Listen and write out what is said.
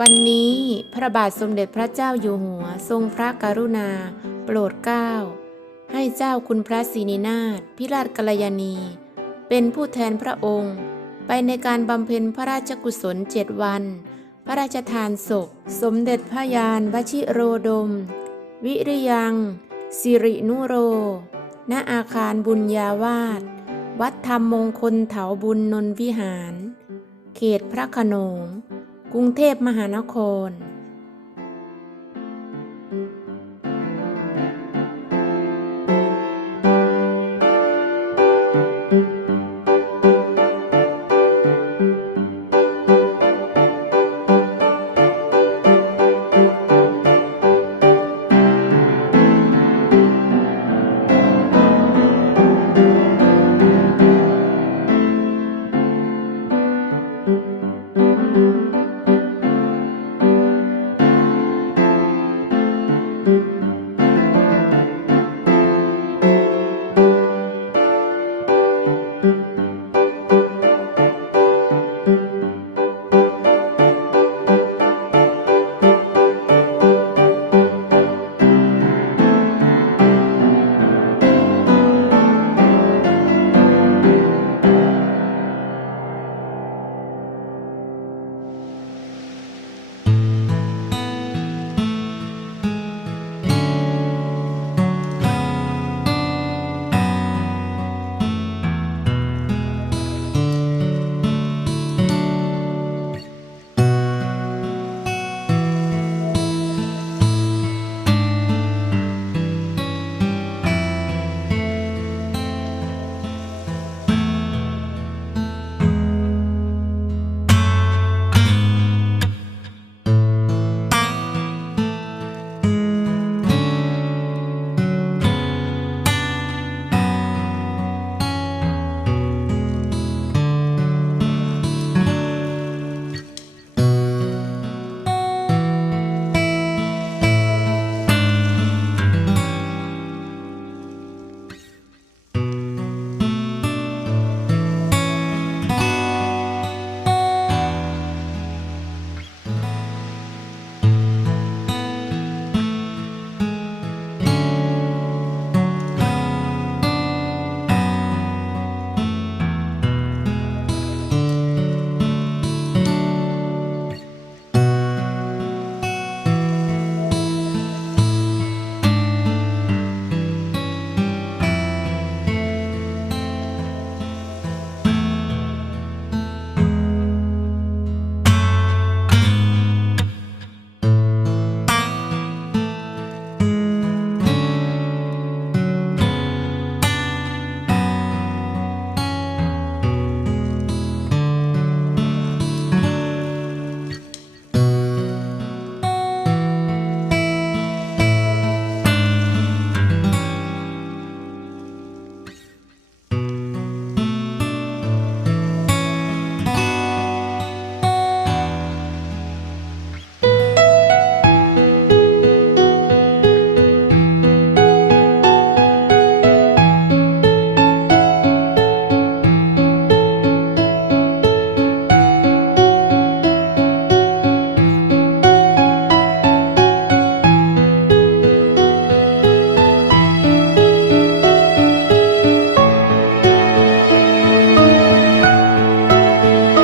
วันนี้พระบาทสมเด็จพระเจ้าอยู่หัวทรงพระกรุณา โปรดเกล้า ให้เจ้าคุณพระศรีนินาถพิราชกัลยาณี เป็นผู้แทนพระองค์ ไปในการบำเพ็ญพระราชกุศลเจ็ดวัน พระราชทานศพ สมเด็จพระยานวชิโรดม วิริยัง สิรินุโร ณอาคารบุญญาวาสวัดธรรมมงคลเถาบุญนนวิหาร เขตพระขนง กรุงเทพมหานคร